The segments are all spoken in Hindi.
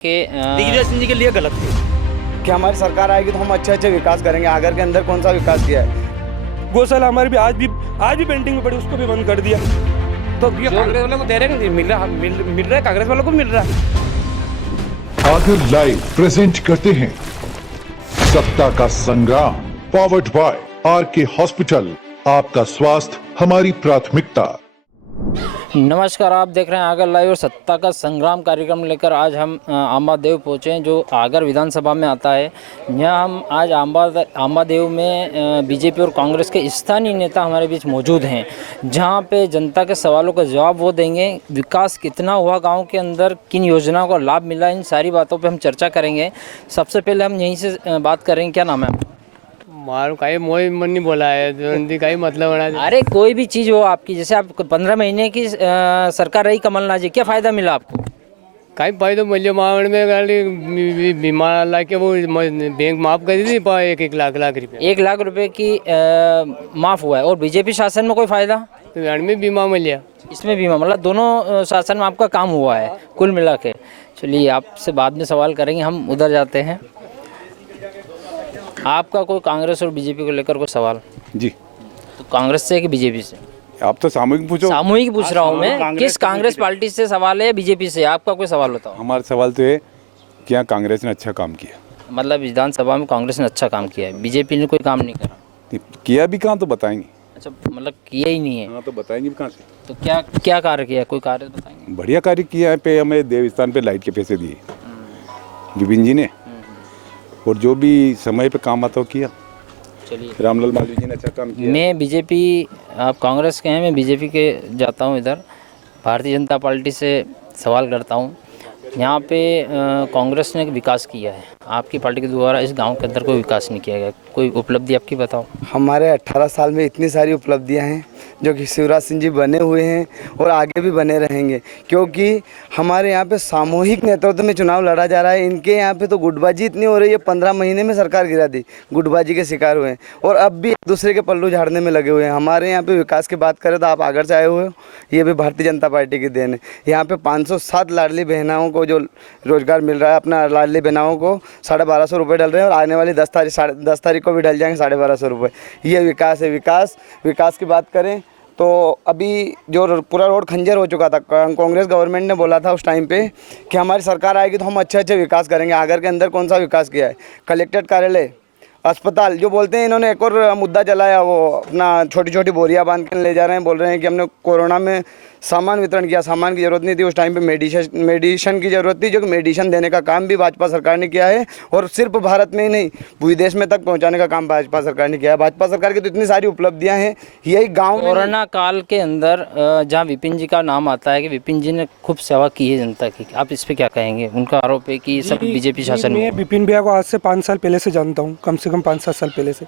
के दिग्विजय सिंह जी के लिए गलत है कि हमारी सरकार आएगी तो हम अच्छे अच्छे विकास करेंगे। आगर के अंदर कौन सा विकास किया है? गौशाला हमारी भी आज भी पेंटिंग में पड़ी, उसको भी बंद कर दिया। तो ये कांग्रेस वालों को दे रहे हैं, मिल रहा है, कांग्रेस वालों को मिल रहा है। आगर लाइव प्रेजेंट करते हैं सत्ता का संग्राम, पावर्ड बाय आरके हॉस्पिटल। आपका स्वास्थ्य हमारी प्राथमिकता। नमस्कार, आप देख रहे हैं आगर लाइव और सत्ता का संग्राम कार्यक्रम लेकर आज हम आंबादेव पहुँचे हैं, जो आगर विधानसभा में आता है। यहाँ हम आज आंबादेव में बीजेपी और कांग्रेस के स्थानीय नेता हमारे बीच मौजूद हैं, जहाँ पे जनता के सवालों का जवाब वो देंगे। विकास कितना हुआ गांव के अंदर, किन योजनाओं का लाभ मिला, इन सारी बातों पे हम चर्चा करेंगे। सबसे पहले हम यहीं से बात करेंगे। क्या नाम है आपका? मारू काही मोई मन नहीं बोला है, काही मतलब बना। अरे कोई भी चीज़ हो आपकी, जैसे आप 15 महीने की सरकार रही कमलनाथ जी, क्या फ़ायदा मिला आपको? काही फायदा म्हणजे मावण में गाड़ी बीमा ला के वो बैंक माफ कर दी 1 लाख रुपये। 1 लाख रुपए की माफ़ हुआ है। और बीजेपी शासन में कोई फ़ायदा? तो में बीमा मिल गया, इसमें बीमा, मतलब दोनों शासन में आपका काम हुआ है कुल मिला के। चलिए, आपसे बाद में सवाल करेंगे, हम उधर जाते हैं। आपका कोई कांग्रेस और बीजेपी को लेकर कोई सवाल? जी, तो कांग्रेस से कि बीजेपी से? आप तो सामूहिक पूछो। सामूहिक पूछ रहा हूँ मैं, किस कांग्रेस पार्टी से सवाल है या बीजेपी से? आपका कोई सवाल बताओ। हमारा सवाल तो है कि यहाँ कांग्रेस ने अच्छा काम किया। मतलब विधानसभा में कांग्रेस ने अच्छा काम किया है, बीजेपी ने कोई काम नहीं करा? किया भी कहाँ तो बताएंगे। अच्छा, मतलब किया ही नहीं है। हाँ, तो बताएंगे भी कहाँ से। तो क्या क्या कार्य किया, कोई कार्य बताएंगे? बढ़िया कार्य किया है। पे हमें देवस्थान पे लाइट के पैसे दिए विपिन जी ने, और जो भी समय पे काम आता हो किया। चलिए, रामलाल मालवीय जी ने अच्छा काम किया। मैं बीजेपी, आप कांग्रेस के हैं, मैं बीजेपी के जाता हूँ इधर, भारतीय जनता पार्टी से सवाल करता हूँ। यहाँ पे कांग्रेस ने विकास किया है, आपकी पार्टी के द्वारा इस गांव के अंदर कोई विकास नहीं किया गया। कोई उपलब्धि आपकी बताओ। हमारे 18 साल में इतनी सारी उपलब्धियां हैं जो कि शिवराज सिंह जी बने हुए हैं और आगे भी बने रहेंगे, क्योंकि हमारे यहाँ पे सामूहिक नेतृत्व में चुनाव लड़ा जा रहा है। इनके यहाँ पे तो गुटबाजी इतनी हो रही है, 15 महीने में सरकार गिरा दी, गुटबाजी के शिकार हुए हैं और अब भी एक दूसरे के पल्लू झाड़ने में लगे हुए हैं। हमारे यहाँ पे विकास की बात करें तो आप आगर से आए हुए हो, ये भी भारतीय जनता पार्टी की देन है। यहाँ पे 507 लाडली बहनाओं को जो रोजगार मिल रहा है, अपना लाडली बहनाओं को 1250 रुपये डल रहे हैं और आने वाली 10 तारीख को भी डल जाएंगे 1250 रुपये। ये विकास है। विकास की बात करें तो अभी जो पूरा रोड खंजर हो चुका था, कांग्रेस गवर्नमेंट ने बोला था उस टाइम पे कि हमारी सरकार आएगी तो हम अच्छे अच्छे विकास करेंगे। आगर के अंदर कौन सा विकास किया है? कलेक्ट्रेट कार्यालय, अस्पताल, जो बोलते हैं इन्होंने एक और मुद्दा चलाया, वो अपना छोटी छोटी बोरियां बांध के ले जा रहे हैं, बोल रहे हैं कि हमने कोरोना में सामान वितरण किया। सामान की ज़रूरत नहीं थी उस टाइम पे, मेडिसिन की ज़रूरत थी, जो कि मेडिसिन देने का काम भी भाजपा सरकार ने किया है और सिर्फ भारत में ही नहीं, विदेश में तक पहुंचाने का काम भाजपा सरकार ने किया है। भाजपा सरकार की तो इतनी सारी उपलब्धियां हैं। यही गाँव कोरोना काल के अंदर जहाँ विपिन जी का नाम आता है कि विपिन जी ने खूब सेवा की है जनता की, आप इस पर क्या कहेंगे? उनका आरोप है कि सब बीजेपी शासन में। मैं विपिन भैया को आज से 5 साल पहले से जानता हूँ, कम से कम 5-7 साल पहले से।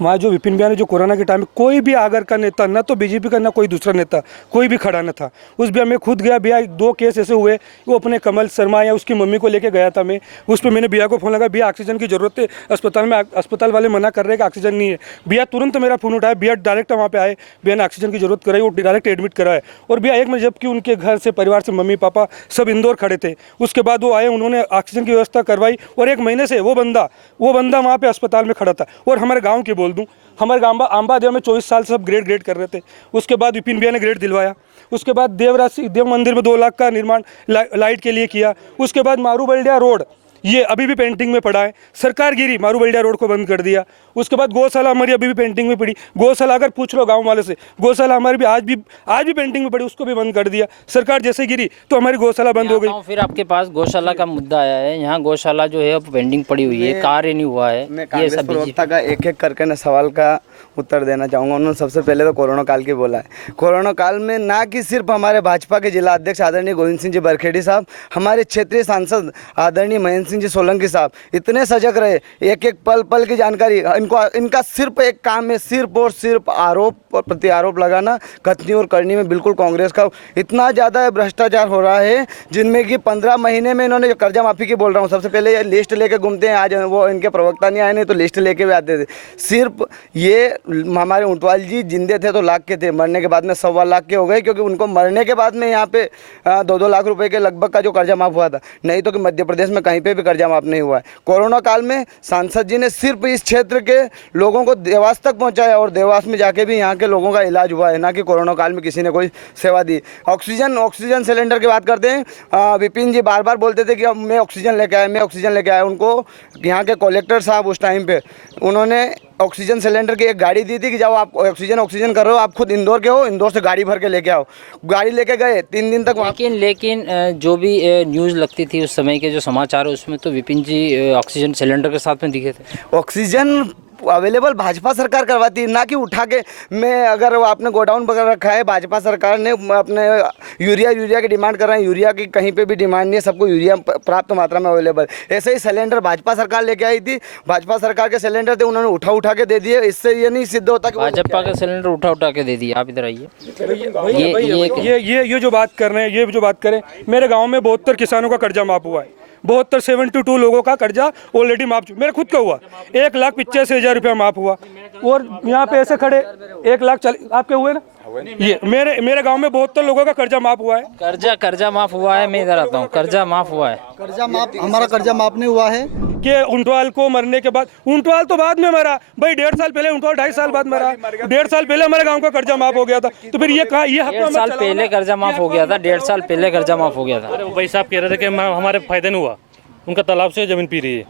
वहाँ जो विपिन भैया ने जो कोरोना के टाइम में कोई भी आगर का नेता, ना तो बीजेपी का ना कोई दूसरा नेता, कोई भी खड़ा न था। उस भैया मैं खुद गया, भैया 2 केस ऐसे हुए, वो अपने कमल शर्मा या उसकी मम्मी को लेके गया था मैं। उस पर मैंने भैया को फ़ोन लगा, भैया ऑक्सीजन की ज़रूरत है अस्पताल में, अस्पताल वाले मना कर रहे हैं कि ऑक्सीजन नहीं है। भैया तुरंत मेरा फ़ोन उठाया, भैया डायरेक्ट वहाँ पे आए, भैया ने ऑक्सीजन की ज़रूरत कराई, वो डायरेक्ट एडमिट कराए। और भैया एक में जबकि उनके घर से परिवार से मम्मी पापा सब इंदौर खड़े थे, उसके बाद वो आए, उन्होंने ऑक्सीजन की व्यवस्था करवाई और 1 महीने से वो बंदा वहाँ पे अस्पताल में खड़ा था। और हमारे गाँव की बोल दूँ, हमारे आंबादेव में 24 साल से सब ग्रेड कर रहे थे। उसके बाद विपिन भैया ने ग्रेड दिलवाया। उसके बाद देव मंदिर में 2 लाख का निर्माण लाइट के लिए किया। उसके बाद मारू बल्डिया रोड, ये अभी भी पेंटिंग में पड़ा है, सरकार गिरी, मारू बल्डिया रोड को बंद कर दिया। उसके बाद गौशाला हमारी अभी भी पेंटिंग में पड़ी। गौशाला अगर पूछ लो गांव वाले से, गौशाला हमारी भी आज भी पेंटिंग में पड़ी, उसको भी बंद कर दिया। सरकार जैसे गिरी तो हमारी गौशाला बंद हो गई। फिर आपके पास गौशाला का मुद्दा आया है, यहाँ गौशाला जो है पेंडिंग पड़ी हुई है, कार्य नहीं हुआ है। मैं कांग्रेस प्रवक्ता का एक करके ना सवाल का उत्तर देना चाहूँगा। उन्होंने सबसे पहले तो कोरोना काल की बोला है। कोरोना काल में ना कि सिर्फ हमारे भाजपा के जिला अध्यक्ष आदरणीय गोविंद सिंह जी बरखेड़ी साहब, हमारे क्षेत्रीय सांसद आदरणीय महेंद्र सिंह जी सोलंकी साहब इतने सजग रहे, एक एक पल पल की जानकारी इनका सिर्फ एक काम है, सिर्फ और सिर्फ आरोप और प्रति आरोप लगाना, कथनी और करनी में बिल्कुल कांग्रेस का इतना ज़्यादा भ्रष्टाचार हो रहा है, जिनमें कि 15 महीने में इन्होंने जो कर्जा माफ़ी की बोल रहा हूँ, सबसे पहले ये लिस्ट लेके घूमते हैं, आज वो इनके प्रवक्ता नहीं आए, नहीं तो लिस्ट लेके भी आते थे। सिर्फ ये हमारे ऊंटवाल जी जिंदे थे तो लाख के थे, मरने के बाद में 1.25 लाख के हो गए, क्योंकि उनको मरने के बाद में यहाँ पे 2-2 लाख रुपए के लगभग का जो कर्जा माफ़ हुआ था, नहीं तो कि मध्य प्रदेश में कहीं पे भी कर्जा माफ़ नहीं हुआ है। कोरोना काल में सांसद जी ने सिर्फ इस क्षेत्र के लोगों को देवास तक पहुंचाया और देवास में जाके भी यहाँ के लोगों का इलाज हुआ है, ना कि कोरोना काल में किसी ने कोई सेवा दी। ऑक्सीजन सिलेंडर की बात करते हैं, विपिन जी बार बार बोलते थे कि अब मैं ऑक्सीजन लेके आया, मैं ऑक्सीजन लेके आया। उनको यहाँ के कलेक्टर साहब उस टाइम पे उन्होंने ऑक्सीजन सिलेंडर की एक गाड़ी दी थी कि जाओ आप ऑक्सीजन कर रहे हो, आप खुद इंदौर के हो, इंदौर से गाड़ी भर के लेके आओ। गाड़ी लेके गए, 3 दिन तक लेकिन जो भी न्यूज़ लगती थी उस समय के जो समाचार है उसमें तो विपिन जी ऑक्सीजन सिलेंडर के साथ में दिखे थे। ऑक्सीजन अवेलेबल भाजपा सरकार करवाती है, ना कि उठा के मैं अगर आपने गोडाउन वगैरह रखा है, भाजपा सरकार ने अपने यूरिया की डिमांड कर रहे हैं, यूरिया की कहीं पे भी डिमांड नहीं है, सबको यूरिया प्राप्त मात्रा में अवेलेबल। ऐसे ही सिलेंडर भाजपा सरकार लेके आई थी, भाजपा सरकार के सिलेंडर थे, उन्होंने उठा के दे दिए। इससे ये नहीं सिद्ध होता कि भाजपा के सिलेंडर उठा के दे दिए। आप इधर आइए, ये जो बात कर रहे हैं, ये जो बात करें, मेरे गाँव में 72 किसानों का कर्जा माफ हुआ है, 72 लोगों का कर्जा ऑलरेडी माफ, मेरे खुद का हुआ 1,85,000 रुपया माफ हुआ। और यहाँ पे ऐसे खड़े 1,40,000 आपके हुए ना, ये मेरे गांव में 72 लोगों का कर्जा माफ हुआ है। कर्जा माफ हुआ है, मैं इधर आता हूँ। कर्जा माफ हुआ है, कर्जा माफ, हमारा कर्जा माफ नहीं हुआ है। कि ऊंटवाल को मरने के बाद, ऊंटवाल तो बाद में मरा भाई, 1.5 साल पहले ऊंटवाल 2.5 साल बाद मरा, 1.5 साल पहले हमारे गांव का कर्जा माफ हो गया था। तो फिर ये कहा, ये 1.5 साल पहले कर्जा माफ हो गया था, 1.5 साल पहले कर्जा माफ हो गया था। भाई साहब कह रहे थे कि हमारे फायदे नहीं हुआ, उनका तालाब से ज़मीन पी रही है,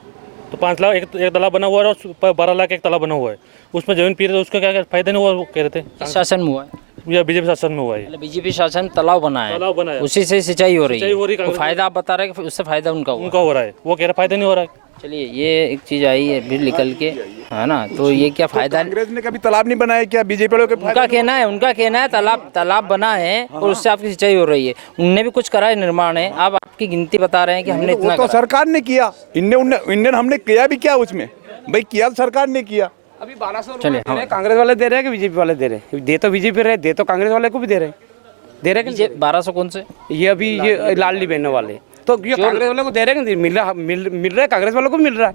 तो 5 लाख एक तालाब बना हुआ है और 12 लाख एक तालाब बना हुआ है, उसमें ज़मीन पी रहे थे, उसका क्या फायदा नहीं हुआ वो कह रहे थे। शासन में हुआ है या बीजेपी शासन में हुआ है? बीजेपी शासन तालाब बनाया, उसी से सिंचाई हो रही है, तो फायदा आप बता रहे हैं कि उससे फायदा उनका हो रहा है, वो कह रहे फायदा नहीं हो रहा है। चलिए, ये एक चीज़ आई है फिर निकल के, है ना, तो ये क्या फायदा? कांग्रेस ने कभी तालाब नहीं बनाया क्या? बीजेपी वालों के उनका कहना है तालाब बना है और उससे आपकी सिंचाई हो रही है। उनने भी कुछ करा है, निर्माण है, आप आपकी गिनती बता रहे हैं कि हमने इतना तो सरकार ने किया, इनने हमने किया भी क्या उसमें? भाई किया तो सरकार ने किया। अभी 1200 रुपए कांग्रेस वाले दे रहे हैं कि बीजेपी वाले दे रहे हैं? दे तो बीजेपी रहे, दे तो कांग्रेस वाले को भी दे रहे हैं। 1200 कौन से? ये अभी ये लाडली बहनों वाले तो ये कांग्रेस वाले को दे रहे हैं, मिल रहा है, कांग्रेस वालों को मिल रहा है।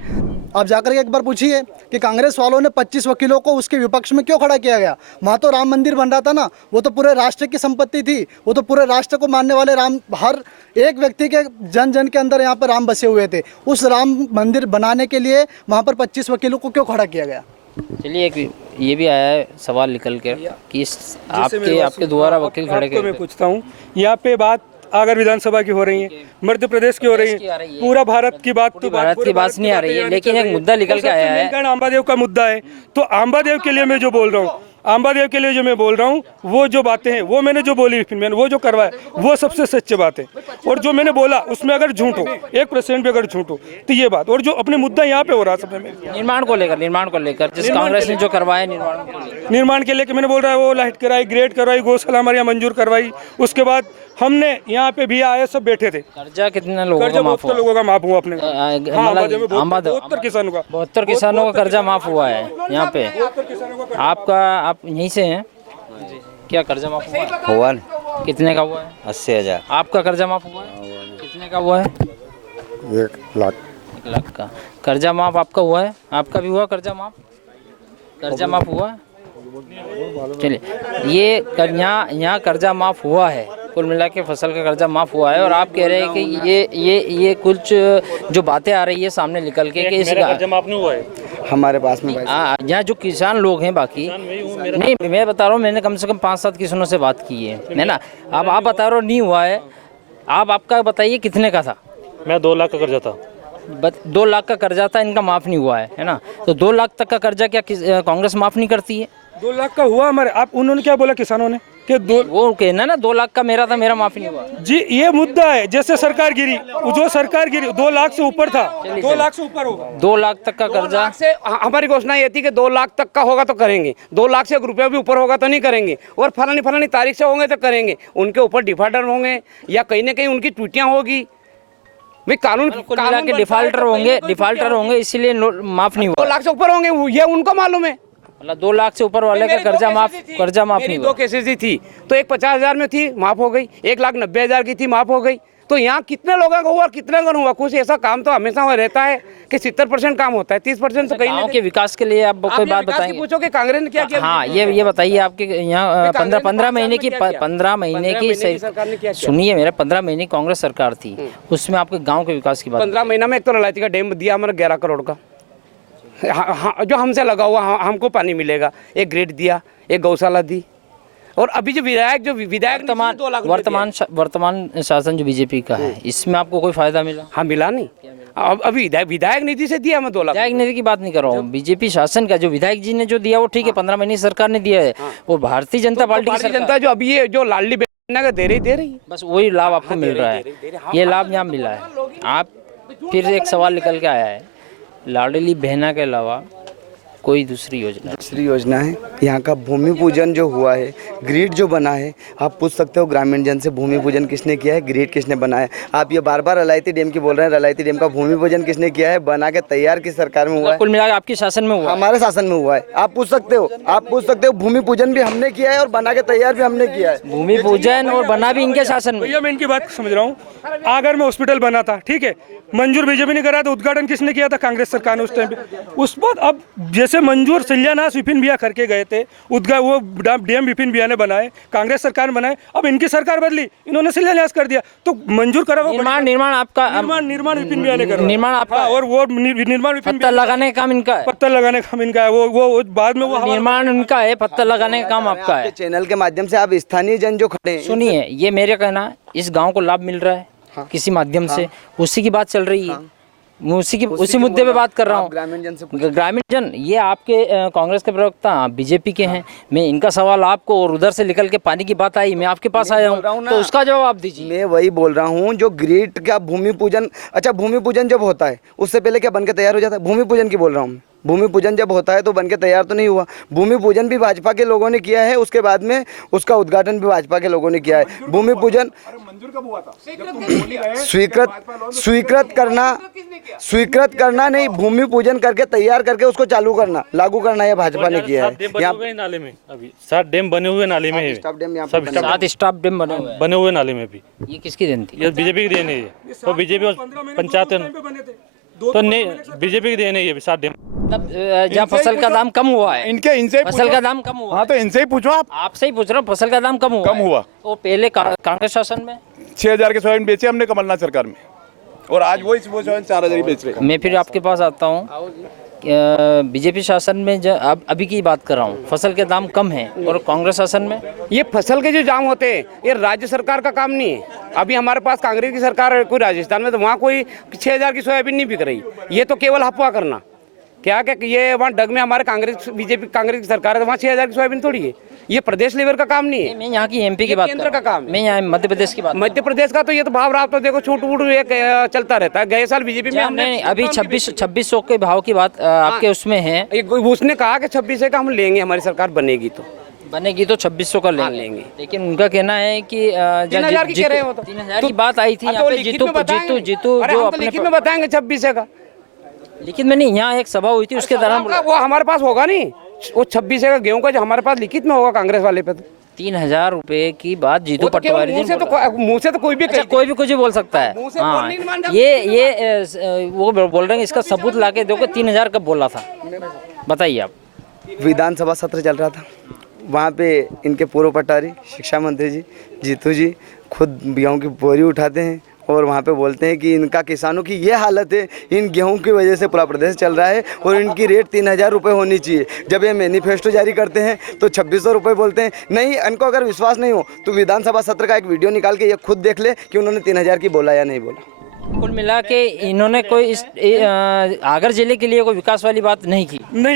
आप जाकर के एक बार पूछिए कि कांग्रेस वालों ने 25 वकीलों को उसके विपक्ष में क्यों खड़ा किया गया। वहाँ तो राम मंदिर बन रहा था ना, वो तो पूरे राष्ट्र की संपत्ति थी, वो तो पूरे राष्ट्र को मानने वाले राम, हर एक व्यक्ति के जन के अंदर यहाँ पर राम बसे हुए थे। उस राम मंदिर बनाने के लिए वहाँ पर 25 वकीलों को क्यों खड़ा किया गया? चलिए, एक ये भी आया है सवाल निकल के कि आपके द्वारा वकील खड़े मैं पूछता हूँ, यहाँ पे बात अगर विधानसभा की हो रही है, मध्य प्रदेश की हो रही है, पूरा भारत की बात तो भारत की बात नहीं आ रही है, लेकिन एक मुद्दा निकल के आया है, आंबादेव का मुद्दा है। तो आंबादेव के लिए मैं जो बोल रहा हूँ, आंबादेव के लिए जो मैं बोल रहा हूँ, वो जो बातें हैं, वो मैंने जो बोली, फिर मैंने वो जो करवाया, वो सबसे सच्ची बात है। और जो मैंने बोला उसमें अगर झूठ हो, 1% भी अगर झूठ हो, तो ये बात। और जो अपने मुद्दा यहाँ पे हो रहा है सब में, निर्माण को लेकर जिस कांग्रेस ने जो करवाया, निर्माण के लेकर मैंने बोल रहा है, वो लाइट कराई, ग्रेड करवाई, गौशाला हमारे यहाँ मंजूर करवाई। उसके बाद हमने यहाँ पे भी आए, सब बैठे थे। कर्जा कितने लोगों का माफ हुआ? लोगों का माफ हुआ अपने 72 किसानों का कर्जा माफ हुआ है यहाँ पे। आप यहीं से हैं क्या? कर्जा माफ हुआ है? कितने का हुआ है? 80,000। आपका कर्जा माफ हुआ है? कितने का हुआ है? 1 लाख। 1 लाख का कर्जा माफ आपका हुआ है? आपका भी हुआ कर्जा माफ? कर्जा माफ हुआ? चलिए, ये यहाँ कर्जा माफ हुआ है, कुल मिला के फसल का कर्जा माफ हुआ है, और आप कह रहे हैं कि ये कुछ जो बातें आ रही है सामने निकल के कि इसका कर्जा माफ नहीं हुआ है हमारे पास में। यहाँ जो किसान लोग हैं बाकी नहीं, मैं बता रहा हूँ, मैंने कम से कम 5-7 किसानों से बात की है ना। अब आप बता रहे हो नहीं हुआ है, आपका बताइए कितने का था? मैं 2 लाख का कर्जा था। 2 लाख का कर्जा था, इनका माफ नहीं हुआ है ना। तो 2 लाख तक का कर्जा क्या कांग्रेस माफ नहीं करती है? 2 लाख का हुआ हमारे। आप उन्होंने क्या बोला किसानों ने कि वो कहना ना 2 लाख का मेरा था, मेरा माफ नहीं हुआ जी। ये मुद्दा है, जैसे सरकार गिरी, जो सरकार गिरी 2 लाख से ऊपर था, 2 लाख से ऊपर होगा। 2 लाख तक का कर्जा से हमारी घोषणा ये थी कि 2 लाख तक का होगा तो करेंगे, 2 लाख से ₹1 भी ऊपर होगा तो नहीं करेंगे, और फलानी तारीख से होंगे तो करेंगे। उनके ऊपर डिफाल्टर होंगे या कहीं ना कहीं उनकी त्रुटियां होगी। भाई कानून कुल मिला के डिफाल्टर होंगे इसीलिए माफ नहीं 2 हुआ। लाख से ऊपर होंगे, ये उनको मालूम है। मतलब 2 लाख से ऊपर वाले का कर्जा माफ मेरी नहीं 2 हुआ। केसेस ही थी, तो एक 50,000 में थी, माफ हो गई, 1,90,000 की थी, माफ हो गई। तो यहाँ कितने लोगों का हुआ, कितने का हुआ? कुछ ऐसा काम तो हमेशा हो रहता है कि 70% काम होता है, 30% तो कहीं गाँव के विकास के लिए आप कोई बात बताएंगे? पूछो कि कांग्रेस ने क्या किया। हाँ, ये बताइए आपके यहाँ 15 महीने की सरकार ने क्या किया? सुनिए मेरा, 15 महीने की कांग्रेस सरकार थी, उसमें आपके गांव के विकास की बात 15 महीना में एक तो ललायती का डैम दिया हमारा 11 करोड़ का, जो हमसे लगा हुआ, हमको पानी मिलेगा। एक ग्रेड दिया, एक गौशाला दी, और अभी जो विधायक वर्तमान शासन जो बीजेपी का है, इसमें आपको कोई फायदा मिला? हाँ, मिला नहीं। अब अभी विधायक निधि से दिया हमें 2 लाख। विधायक निधि की बात नहीं कर रहा हूँ, बीजेपी शासन का जो विधायक जी ने जो दिया वो ठीक है, 15 महीने सरकार ने दिया है, वो भारतीय जनता पार्टी की सरकार। जनता जो अभी ये जो लाडली बहना का दे रही, बस वही लाभ आपको मिल रहा है, ये लाभ यहाँ मिला है। आप फिर एक सवाल निकल के आया है, लाडली बहना के अलावा कोई दूसरी योजना है। यहाँ का भूमि पूजन जो हुआ है, ग्रिड जो बना है, आप पूछ सकते हो ग्रामीण जन से भूमि पूजन किसने किया है, ग्रिड किसने बनाया है। आप ये बार बार रलायती डैम की बोल रहे हैं, रलायती डैम का भूमि पूजन किसने किया है, बना के तैयार किस सरकार में हुआ है? कुल मिलाकर आपके शासन में हुआ? हमारे शासन में हुआ है। आप पूछ सकते हो भूमि पूजन भी हमने किया है और बना के तैयार भी हमने किया है। भूमि पूजन और बना भी इनके शासन में। भैया मैं इनकी बात समझ रहा हूँ। आगर में हॉस्पिटल बना था, ठीक है, मंजूर बीजेपी ने करा था, उद्घाटन किसने किया था? कांग्रेस सरकार ने उस टाइम पे। उस बाद अब जैसे मंजूर शिलान्यास विपिन भैया करके गए थे, वो डैम विपिन भैया ने बनाए, कांग्रेस सरकार ने बनाए, अब इनकी सरकार बदली, इन्होंने शिलान्यास कर दिया, तो मंजूर करा वो निर्माण आपका, निर्माण विपिन भैया ने करा, निर्माण आपका, और वो निर्माण पत्थर लगाने का काम इनका है, पत्थर लगाने का काम इनका है, वो बाद में वो निर्माण उनका है, पत्थर लगाने का काम आपका है। चैनल के माध्यम से आप स्थानीय जन जो खड़े हैं, सुनिए, ये मेरे कहना, इस गांव को लाभ मिल रहा है किसी माध्यम से, उसी की बात चल रही है, मैं उसी मुद्दे पे बात कर रहा हूँ। ग्रामीण जन, ये आपके कांग्रेस के प्रवक्ता बीजेपी के हैं, मैं इनका सवाल आपको, और उधर से निकल के पानी की बात आई, मैं आपके पास आया हूँ, तो उसका जवाब आप दीजिए। मैं वही बोल रहा हूँ, जो ग्रिड का भूमि पूजन, अच्छा भूमि पूजन जब होता है उससे पहले क्या बन के तैयार हो जाता है? भूमि पूजन की बोल रहा हूँ। भूमि पूजन जब होता है तो बन के तैयार तो नहीं हुआ। भूमि पूजन भी भाजपा के लोगों ने किया है, उसके बाद में उसका उद्घाटन भी भाजपा के लोगों ने किया है। भूमि पूजन स्वीकृत करना नहीं, भूमि पूजन करके तैयार करके उसको चालू करना, लागू करना, यह भाजपा ने किया है। यहाँ नाले में अभी 7 डैम बने हुए नाले में है, 7 स्टाफ डैम बने हुए नाले में भी। ये किसकी देन थी? ये बीजेपी की देन है, ये तो बीजेपी पंचायत तो नहीं, बीजेपी की देन है ये 7 डैम। तब जब फसल का दाम कम हुआ है, इनसे फसल का दाम कम हुआ। हाँ, तो इनसे ही पूछो आप। आपसे ही पूछ रहा हूँ, फसल का दाम कम हुआ। वो पहले कांग्रेस शासन में 6,000 के सोयाबीन बेचे हमने कमलनाथ सरकार में, और आज वो सोयाबीन 4,000 ही बेच रहे। मैं फिर आपके पास आता हूँ, बीजेपी शासन में अभी की बात कर रहा हूँ, फसल के दाम कम है, और कांग्रेस शासन में ये फसल के जो दाम होते हैं, ये राज्य सरकार का काम नहीं है। अभी हमारे पास कांग्रेस की सरकार है, कोई राजस्थान में, तो वहाँ कोई 6,000 की सोयाबीन नहीं बिक रही। ये तो केवल अफवाह करना, क्या ये वहाँ डग में हमारे कांग्रेस की सरकार है, तो वहाँ 6,000 की सोयाबीन थोड़ी है। ये प्रदेश लेवल का काम नहीं है। मैं यहाँ की एमपी की बात केंद्र का काम है। मैं यहाँ मध्य प्रदेश की बात, मध्य प्रदेश का तो ये तो भाव राव तो देखो छूट वूट चलता रहता है। गए साल बीजेपी में हमने अभी 2600 के भाव की बात आपके उसमें है, उसने कहा कि 2600 का हम लेंगे, हमारी सरकार बनेगी तो 2600 का लेंगे। लेकिन उनका कहना है कि 3,000 की कह रहे हो, 3,000 की बात आई थी यहाँ पे, जीतू जो अपने लिखित में बताएंगे 2600 का। लिखित में नहीं, यहाँ एक सभा हुई थी उसके दौरान वो हमारे पास होगा नहीं, वो 2600 का गेहूं का जो हमारे पास लिखित में होगा कांग्रेस वाले पे। तो 3,000 रुपए की बात जीतू पटवारी मुंह से तो कोई भी कुछ भी बोल सकता है। हाँ, ये वो बोल रहे हैं, इसका सबूत लाके देखो 3,000 कब बोला था, बताइए आप। विधानसभा सत्र चल रहा था, वहाँ पे इनके पूर्व पटारी शिक्षा मंत्री जी जीतू जी खुद गेहूँ की बोरी उठाते हैं और वहाँ पे बोलते हैं कि इनका किसानों की ये हालत है, इन गेहूं की वजह से पूरा प्रदेश चल रहा है और इनकी रेट 3,000 रुपये होनी चाहिए। जब ये मैनिफेस्टो जारी करते हैं तो 2,600 रुपये बोलते हैं। नहीं, इनको अगर विश्वास नहीं हो तो विधानसभा सत्र का एक वीडियो निकाल के ये खुद देख ले कि उन्होंने 3,000 की बोला या नहीं बोला। कुल मिला के इन्होंने कोई आगर जिले के लिए कोई विकास वाली बात नहीं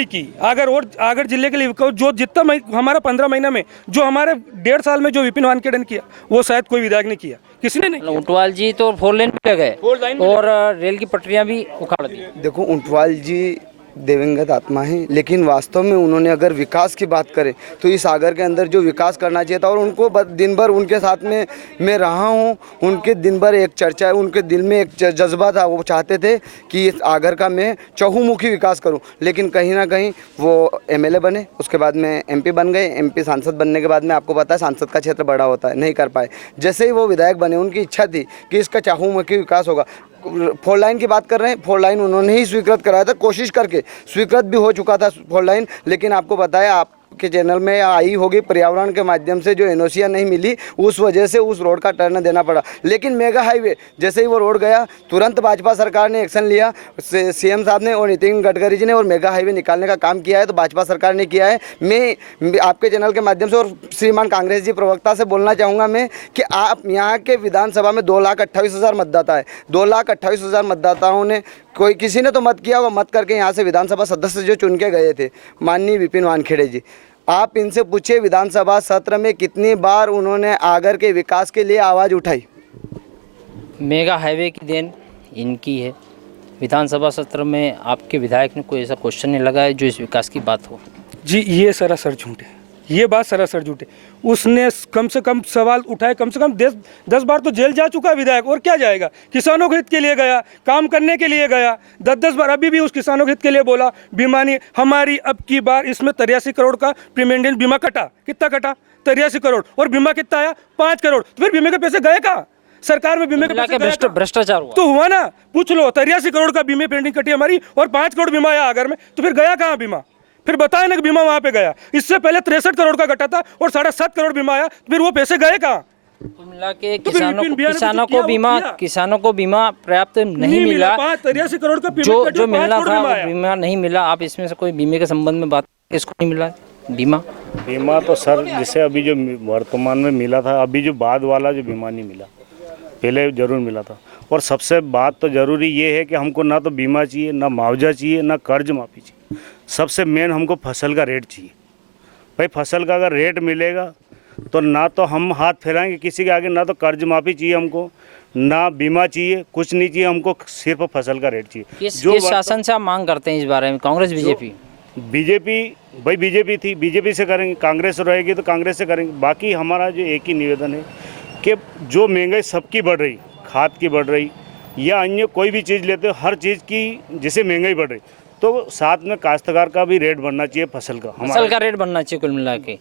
की। आगर जिले के लिए जो जितना हमारा 15 महीना में जो हमारे 1.5 साल में जो विपिन वानखेड़े ने किया, वो शायद कोई विधायक ने किया, किसी ने नहीं। ऊंटवाल जी तो 4 लेन पे गए और रेल की पटरियां भी उखाड़ दी। देखो, ऊंटवाल जी दिवंगत आत्मा हैं, लेकिन वास्तव में उन्होंने अगर विकास की बात करें तो इस सागर के अंदर जो विकास करना चाहिए था, और उनको दिन भर उनके साथ में मैं रहा हूँ, उनके दिन भर एक चर्चा है, उनके दिल में एक जज्बा था, वो चाहते थे कि इस आगर का मैं चहुमुखी विकास करूँ। लेकिन कहीं ना कहीं वो एमएलए बने, उसके बाद में एमपी बन गए, एमपी सांसद बनने के बाद में आपको पता है सांसद का क्षेत्र बड़ा होता है, नहीं कर पाए। जैसे ही वो विधायक बने, उनकी इच्छा थी कि इसका चहुमुखी विकास होगा। 4 लाइन की बात कर रहे हैं, 4 लाइन उन्होंने ही स्वीकृत कराया था, कोशिश करके स्वीकृत भी हो चुका था 4 लाइन, लेकिन आपको बताया आपके चैनल में आई होगी, पर्यावरण के माध्यम से जो एनओसीआर नहीं मिली, उस वजह से उस रोड का टर्न देना पड़ा। लेकिन मेगा हाईवे जैसे ही वो रोड गया, तुरंत भाजपा सरकार ने एक्शन लिया, सीएम साहब ने और नितिन गडकरी जी ने, और मेगा हाईवे निकालने का काम किया है, तो भाजपा सरकार ने किया है। मैं आपके चैनल के माध्यम से और श्रीमान कांग्रेस जी प्रवक्ता से बोलना चाहूँगा मैं कि आप यहाँ के विधानसभा में 2,28,000 मतदाता है, 2,28,000 मतदाताओं ने कोई किसी ने तो मत किया होगा, मत करके यहाँ से विधानसभा सदस्य जो चुन के गए थे माननीय विपिन वानखेड़े जी, आप इनसे पूछिए विधानसभा सत्र में कितनी बार उन्होंने आगर के विकास के लिए आवाज़ उठाई। मेगा हाईवे की देन इनकी है। विधानसभा सत्र में आपके विधायक ने कोई ऐसा क्वेश्चन नहीं लगाया जो इस विकास की बात हो? जी ये सरासर झूठ है, ये बात सरासर झूठ है। उसने कम से कम सवाल उठाए, कम से कम 10 बार तो जेल जा चुका है विधायक, और क्या जाएगा? किसानों के हित के लिए गया, काम करने के लिए गया, 10 बार अभी भी उस किसानों के हित के लिए बोला। बीमा नहीं हमारी, अब की बार इसमें 83 करोड़ का प्रीमियम बीमा कटा। कितना कटा? 83 करोड़। और बीमा कितना आया? 5 करोड़। तो फिर बीमे के पैसे गए कहाँ? सरकार में बीमे के पैसे गए कहाँ? भ्रष्टाचार हुआ तो हुआ ना, पूछ लो। 83 करोड़ का बीमे पेंडिंग कटी हमारी, और 5 करोड़ बीमा आया अगर में, तो फिर गया कहाँ बीमा? फिर बताए ना कि बीमा वहां पे गया। इससे पहले 63 करोड़ का घटा था और 7.5 करोड़ बीमा आया, फिर वो पैसे गए कहाँ? कुल मिला के तो फिर विपिन बिहार ने किसानों को बीमा पर्याप्त नहीं मिला। 83 करोड़ का जो मिलना था वो बीमा नहीं मिला। आप इसमें से कोई बीमे के संबंध में बात, किसको नहीं मिला बीमा? बीमा तो सर जैसे अभी जो वर्तमान में मिला था, अभी जो बाद वाला जो बीमा नहीं मिला, पहले जरूर मिला था। और सबसे बात तो ज़रूरी ये है कि हमको ना तो बीमा चाहिए, ना मुआवजा चाहिए, ना कर्ज माफ़ी चाहिए। सबसे मेन हमको फसल का रेट चाहिए। भाई फसल का अगर रेट मिलेगा तो ना तो हम हाथ फैलाएंगे किसी के आगे, ना तो कर्ज माफ़ी चाहिए हमको, ना बीमा चाहिए, कुछ नहीं चाहिए हमको, सिर्फ फसल का रेट चाहिए। किस शासन से आप मांग करते हैं इस बारे में? कांग्रेस, बीजेपी? भाई बीजेपी थी, बीजेपी से करेंगे, कांग्रेस रहेगी तो कांग्रेस से करेंगे। बाकी हमारा जो एक ही निवेदन है कि जो महंगाई सबकी बढ़ रही, खाद की बढ़ रही या अन्य कोई भी चीज़ लेते हो, हर चीज़ की जैसे महंगाई बढ़ रही, तो साथ में काश्तकार का भी रेट बढ़ना चाहिए, फसल का रेट बढ़ना चाहिए। कुल मिला के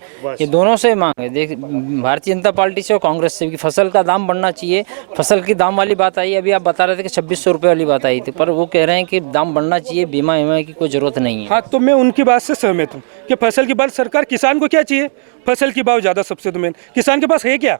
ये दोनों से मांग है, देख भारतीय जनता पार्टी से और कांग्रेस से, कि फसल का दाम बढ़ना चाहिए। फसल की दाम वाली बात आई, अभी आप बता रहे थे कि 2600 रुपये वाली बात आई थी, पर वो कह रहे हैं कि दाम बढ़ना चाहिए, बीमा की कोई ज़रूरत नहीं है। हाँ, तो मैं उनकी बात से सहमत हूँ कि फसल की बात सरकार, किसान को क्या चाहिए? फसल की भाव ज़्यादा सबसे तो मेन। किसान के पास है क्या?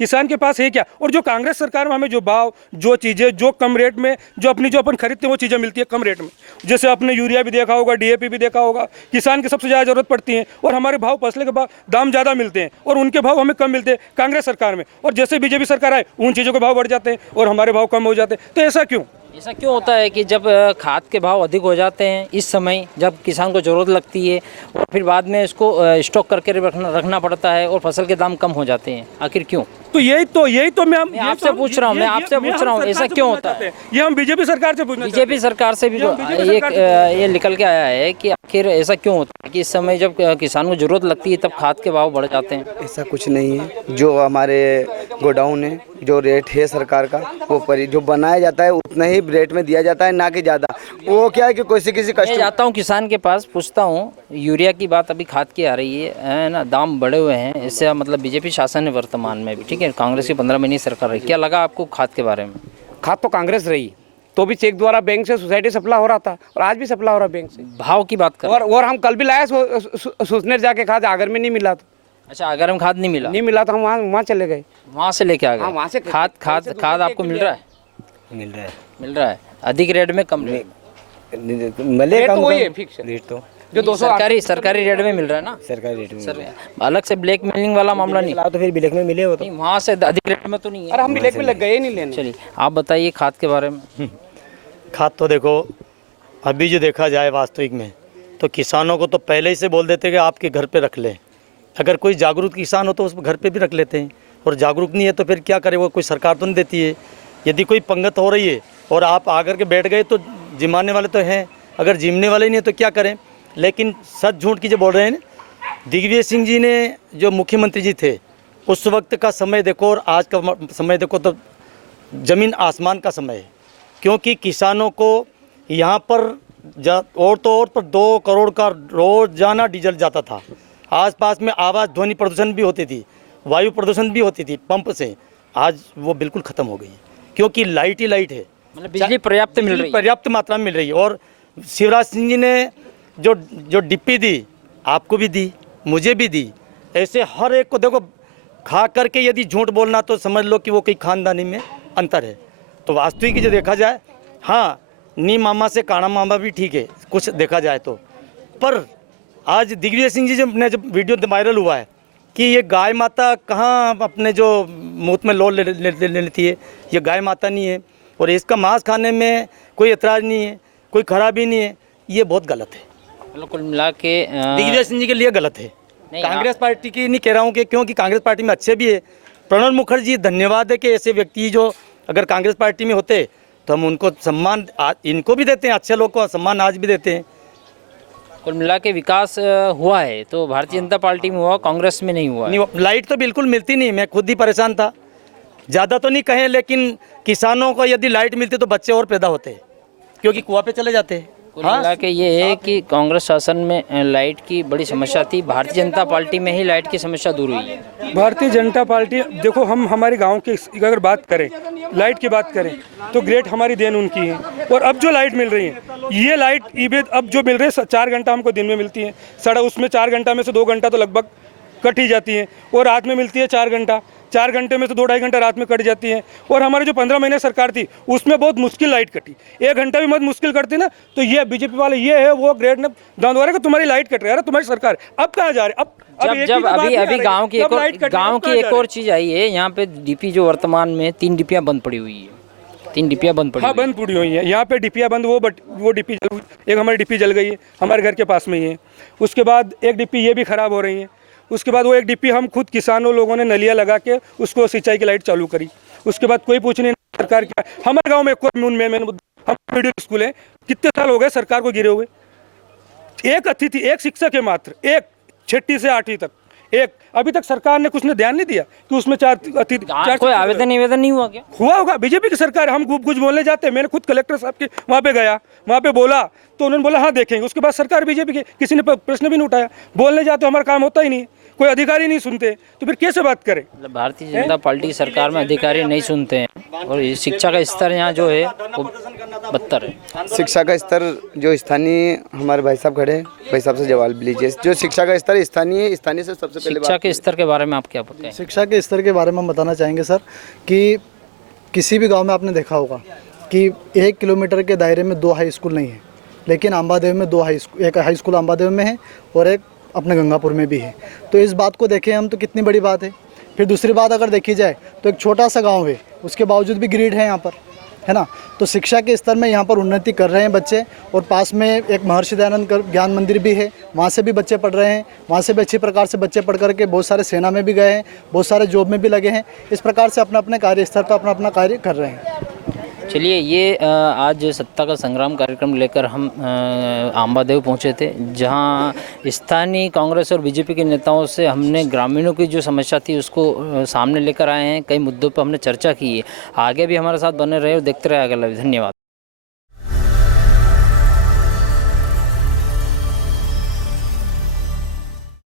किसान के पास है क्या? और जो कांग्रेस सरकार में हमें जो भाव, जो चीज़ें जो कम रेट में, जो अपन खरीदते हैं वो चीज़ें मिलती है कम रेट में। जैसे आपने यूरिया भी देखा होगा, डीएपी भी देखा होगा, किसान की सबसे ज़्यादा ज़रूरत पड़ती है, और हमारे भाव फसल के भाव दाम ज़्यादा मिलते हैं और उनके भाव हमें कम मिलते हैं कांग्रेस सरकार में। और जैसे बीजेपी सरकार आए, उन चीज़ों के भाव बढ़ जाते हैं और हमारे भाव कम हो जाते हैं। तो ऐसा क्यों? ऐसा क्यों होता है कि जब खाद के भाव अधिक हो जाते हैं इस समय, जब किसान को ज़रूरत लगती है, और फिर बाद में इसको स्टॉक करके रखना पड़ता है और फसल के दाम कम हो जाते हैं, आखिर क्यों? तो यही तो मैं आपसे पूछ रहा हूँ, ऐसा क्यों होता है? ये हम बीजेपी सरकार से पूछना, बीजेपी सरकार से भी ये निकल के आया है कि आखिर ऐसा क्यों होता है कि इस समय जब किसान को ज़रूरत लगती है तब खाद के भाव बढ़ जाते हैं? ऐसा कुछ नहीं है। जो हमारे गोडाउन है, जो रेट है सरकार का, वो जो बनाया जाता है उतना ही रेट में दिया जाता है, ना कि ज़्यादा। वो क्या है कि किसी मैं जाता हूँ किसान के पास, पूछता हूँ, यूरिया की बात अभी खाद की आ रही है ना, दाम बढ़े हुए हैं, इससे मतलब बीजेपी शासन है वर्तमान में भी, ठीक है, कांग्रेस की 15 महीने सरकार रही। क्या लगा आपको खाद के बारे में? खाद तो कांग्रेस रही, तो भी चेक द्वारा बैंक से सोसाइटी सप्लाई हो रहा था, और आज भी सप्लाई हो रहा है बैंक से। भाव की बात कर, और हम कल भी लाए सूचने जाके, खाद आगर में नहीं मिला था। अच्छा, आगर में खाद नहीं मिला तो हम वहाँ चले गए, वहाँ से लेके आ गए। वहाँ से खाद आपको मिल रहा है? मिल रहा है अधिक रेट में, कम रेट रेट तो वही है फिक्स रेट, तो जो 200 सरकारी रेट में मिल रहा है ना, सरकारी रेट में। अलग से ब्लैक मेलिंग वाला मामला नहीं? तो फिर ब्लैक में मिले हो तो वहाँ से अधिक रेट में तो नहीं है। अरे हम ब्लैक में लग गए नहीं लेने। चलिए आप बताइए खाद के बारे में। खाद तो देखो, अभी जो देखा जाए वास्तविक में, तो किसानों को तो पहले ही से बोल देते कि आपके घर पे रख लें। अगर कोई जागरूक किसान हो तो उस घर पे भी रख लेते हैं, और जागरूक नहीं है तो फिर क्या करे? वो कोई सरकार तो नहीं देती है। यदि कोई पंगत हो रही है और आप आकर के बैठ गए तो जिमाने वाले तो हैं, अगर जीमने वाले ही नहीं है तो क्या करें। लेकिन सच झूठ की जो बोल रहे हैं, दिग्विजय सिंह जी ने जो मुख्यमंत्री जी थे उस वक्त का समय देखो और आज का समय देखो तो ज़मीन आसमान का समय है। क्योंकि किसानों को यहाँ पर और तो और पर 2 करोड़ का रोजाना डीजल जाता था। आसपास में आवाज़ ध्वनि प्रदूषण भी होती थी, वायु प्रदूषण भी होती थी पंप से। आज वो बिल्कुल ख़त्म हो गई है क्योंकि लाइट ही लाइट है, मतलब बिजली पर्याप्त मिल रही है। पर्याप्त मात्रा में मिल रही है। और शिवराज सिंह जी ने जो डिप्पी दी, आपको भी दी, मुझे भी दी, ऐसे हर एक को देखो खा करके यदि झूठ बोलना तो समझ लो कि वो कई खानदानी में अंतर है। तो वास्तविक जो देखा जाए, हाँ नी मामा से काना मामा भी ठीक है कुछ देखा जाए तो, पर आज दिग्विजय सिंह जी जब वीडियो वायरल हुआ है कि ये गाय माता कहाँ अपने जो मुँह में लोल ले लेती है, ये गाय माता नहीं है और इसका मांस खाने में कोई एतराज़ नहीं है, कोई खराबी नहीं है, ये बहुत गलत है। मतलब कुल मिला के दिग्विजय सिंह जी के लिए गलत है। कांग्रेस पार्टी की नहीं कह रहा हूँ कि क्योंकि कांग्रेस पार्टी में अच्छे भी है। प्रणब मुखर्जी धन्यवाद है कि ऐसे व्यक्ति जो अगर कांग्रेस पार्टी में होते तो हम उनको सम्मान इनको भी देते हैं, अच्छे लोग को सम्मान आज भी देते हैं। कुल मिला के विकास हुआ है तो भारतीय जनता पार्टी में हुआ, कांग्रेस में नहीं हुआ है। नहीं, लाइट तो बिल्कुल मिलती नहीं, मैं खुद ही परेशान था। ज़्यादा तो नहीं कहें लेकिन किसानों को यदि लाइट मिलती तो बच्चे और पैदा होते क्योंकि कुआं पे चले जाते हैं। कुल मिला के ये है कि कांग्रेस शासन में लाइट की बड़ी समस्या थी, भारतीय जनता पार्टी में ही लाइट की समस्या दूर हुई है। भारतीय जनता पार्टी देखो, हम हमारे गांव की अगर बात करें, लाइट की बात करें तो ग्रेट हमारी देन उनकी है। और अब जो लाइट मिल रही है, ये लाइट अब जो मिल रही है 4 घंटा हमको दिन में मिलती है, साढ़े उसमें 4 घंटा में से 2 घंटा तो लगभग कट ही जाती है और रात में मिलती है 4 घंटा, 4 घंटे में से 2-2.5 घंटा रात में कट जाती है। और हमारे जो 15 महीने सरकार थी उसमें बहुत मुश्किल लाइट कटी, 1 घंटा भी मत मुश्किल करती ना, तो ये बीजेपी वाले ये है वो ग्रेड ने दांतवारे कि तुम्हारी लाइट कट रही है, तुम्हारी सरकार अब कहाँ जा रहे। जब अभी गांव की एक और चीज़ आई है, यहाँ पे डीपी जो वर्तमान में 3 डिपियाँ बंद पड़ी हुई है, 3 डिपियाँ बंद पड़ी, हाँ बंद पड़ी हुई है। यहाँ पे डिपियाँ बंद वो डिपी एक हमारी डिपी जल गई है, हमारे घर के पास में ही है। उसके बाद एक डिपी ये भी ख़राब हो रही है। उसके बाद वो एक डिप्पी हम खुद किसानों लोगों ने नलिया लगा के उसको सिंचाई की लाइट चालू करी। उसके बाद कोई पूछ नहीं सरकार क्या। हमारे गांव में हम मिडिल स्कूल है, कितने साल हो गए सरकार को गिरे हुए। एक अतिथि, एक शिक्षक है मात्र, एक 6ठी से 8वीं तक, एक अभी तक सरकार ने कुछ ने ध्यान नहीं दिया कि उसमें 4 अतिथि। कोई आवेदन नहीं हुआ क्या? हुआ होगा, बीजेपी की सरकार, हम कुछ बोलने जाते हैं। मैंने खुद कलेक्टर साहब के वहाँ पे गया, वहाँ पे बोला तो उन्होंने बोला हाँ देखेंगे। उसके बाद सरकार बीजेपी की, किसी ने प्रश्न भी नहीं उठाया। बोलने जाते हमारा काम होता ही नहीं, कोई अधिकारी नहीं सुनते, तो फिर कैसे बात करें। मतलब भारतीय जनता पार्टी सरकार में अधिकारी नहीं सुनते हैं और शिक्षा का स्तर यहाँ जो है वो बदतर है। शिक्षा का स्तर जो स्थानीय हमारे भाई साहब खड़े, भाई साहब से जवाब लीजिए। जो शिक्षा का स्तर स्थानीय से सबसे पहले शिक्षा के स्तर के बारे में आप क्या बताएं? शिक्षा के स्तर के बारे में हम बताना चाहेंगे सर कि किसी भी गांव में आपने देखा होगा कि 1 किलोमीटर के दायरे में 2 हाई स्कूल नहीं है, लेकिन अंबादेव में 2 हाई स्कूल, एक हाई स्कूल अंबादेव में है और एक अपने गंगापुर में भी है। तो इस बात को देखें हम तो कितनी बड़ी बात है। फिर दूसरी बात अगर देखी जाए तो एक छोटा सा गांव है, उसके बावजूद भी ग्रिड है यहाँ पर, है ना। तो शिक्षा के स्तर में यहाँ पर उन्नति कर रहे हैं बच्चे। और पास में एक महर्षि दयानंद ज्ञान मंदिर भी है, वहाँ से भी बच्चे पढ़ रहे हैं। वहाँ से भी अच्छी प्रकार से बच्चे पढ़ करके बहुत सारे सेना में भी गए हैं, बहुत सारे जॉब में भी लगे हैं। इस प्रकार से अपने अपने कार्य स्तर पर अपना कार्य कर रहे हैं। चलिए, ये आज सत्ता का संग्राम कार्यक्रम लेकर हम आंबादेव पहुंचे थे, जहां स्थानीय कांग्रेस और बीजेपी के नेताओं से हमने ग्रामीणों की जो समस्या थी उसको सामने लेकर आए हैं। कई मुद्दों पर हमने चर्चा की है। आगे भी हमारे साथ बने रहे और देखते रहे आगे। धन्यवाद।